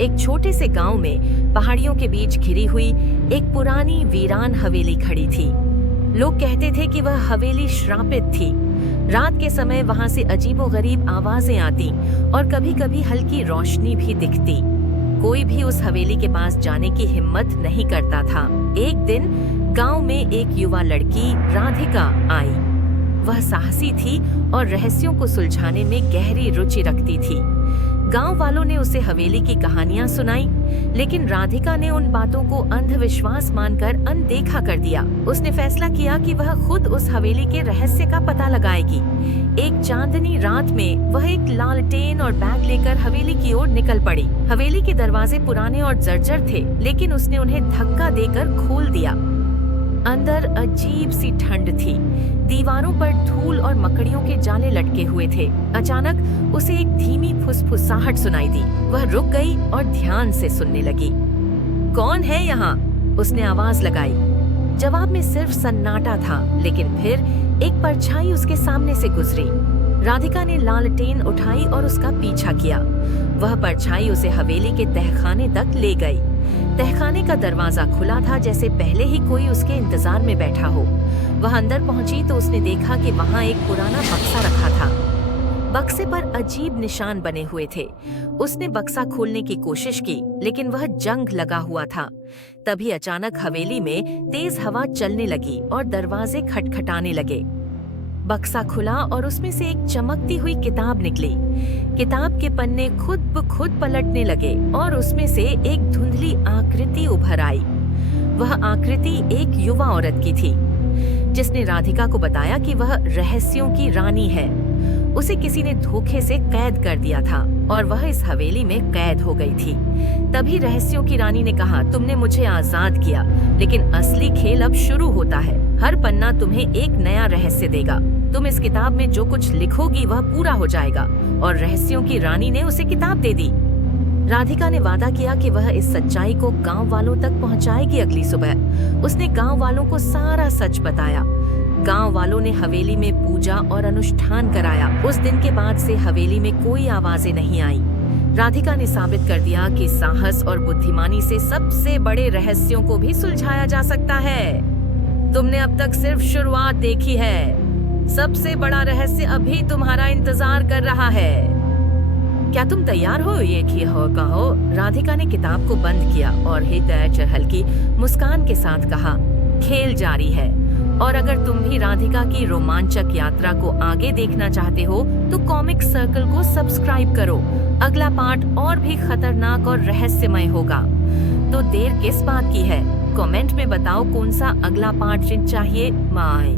एक छोटे से गांव में पहाड़ियों के बीच घिरी हुई एक पुरानी वीरान हवेली खड़ी थी। लोग कहते थे कि वह हवेली श्रापित थी। रात के समय वहां से अजीबोगरीब आवाजें आती और कभी-कभी हल्की रोशनी भी दिखती। कोई भी उस हवेली के पास जाने की हिम्मत नहीं करता था। एक दिन गांव में एक युवा लड़की राधिका आई। वह साहसी थी और रहस्यों को सुलझाने में गहरी रुचि रखती थी। गांव वालों ने उसे हवेली की कहानियां सुनाई, लेकिन राधिका ने उन बातों को अंधविश्वास मानकर अनदेखा कर दिया। उसने फैसला किया कि वह खुद उस हवेली के रहस्य का पता लगाएगी। एक चांदनी रात में वह एक लालटेन और बैग लेकर हवेली की ओर निकल पड़ी। हवेली के दरवाजे पुराने और जर्जर थे, लेकिन उसने उन्हें धक्का देकर खोल दिया। अंदर अजीब सी ठंड थी। दीवारों पर धूल और मकड़ियों के जाले लटके हुए थे। अचानक उसे एक धीमी फुसफुसाहट सुनाई दी। वह रुक गई और ध्यान से सुनने लगी। कौन है यहाँ? उसने आवाज लगाई। जवाब में सिर्फ सन्नाटा था, लेकिन फिर एक परछाई उसके सामने से गुजरी। राधिका ने लालटेन उठाई और उसका पीछा किया। वह परछाई उसे हवेली के तहखाने तक ले गई। तहखाने का दरवाजा खुला था, जैसे पहले ही कोई उसके इंतजार में बैठा हो। वह अंदर पहुंची तो उसने देखा कि वहां एक पुराना बक्सा रखा था। बक्से पर अजीब निशान बने हुए थे। उसने बक्सा खोलने की कोशिश की, लेकिन वह जंग लगा हुआ था। तभी अचानक हवेली में तेज हवा चलने लगी और दरवाजे खटखटाने लगे। बक्सा खुला और उसमें से एक चमकती हुई किताब निकली। किताब के पन्ने खुद ब खुद पलटने लगे और उसमें से एक धुंधली आकृति उभर आई। वह आकृति एक युवा औरत की थी, जिसने राधिका को बताया कि वह रहस्यों की रानी है। उसे किसी ने धोखे से कैद कर दिया था और वह इस हवेली में कैद हो गई थी। तभी रहस्यों की रानी ने कहा, तुमने मुझे आजाद किया, लेकिन असली खेल अब शुरू होता है। हर पन्ना तुम्हें एक नया रहस्य देगा। तुम इस किताब में जो कुछ लिखोगी वह पूरा हो जाएगा। और रहस्यों की रानी ने उसे किताब दे दी। राधिका ने वादा किया कि वह इस सच्चाई को गांव वालों तक पहुंचाएगी। अगली सुबह उसने गांव वालों को सारा सच बताया। गांव वालों ने हवेली में पूजा और अनुष्ठान कराया। उस दिन के बाद से हवेली में कोई आवाजें नहीं आई। राधिका ने साबित कर दिया कि साहस और बुद्धिमानी से सबसे बड़े रहस्यों को भी सुलझाया जा सकता है। तुमने अब तक सिर्फ शुरुआत देखी है। सबसे बड़ा रहस्य अभी तुम्हारा इंतजार कर रहा है। क्या तुम तैयार हो ये कि हो कहो? राधिका ने किताब को बंद किया और हृदय हल्की मुस्कान के साथ कहा, खेल जारी है। और अगर तुम भी राधिका की रोमांचक यात्रा को आगे देखना चाहते हो तो कॉमिक सर्कल को सब्सक्राइब करो। अगला पार्ट और भी खतरनाक और रहस्यमय होगा। तो देर किस बात की है? कमेंट में बताओ कौन सा अगला पार्ट चाहिए। बाय।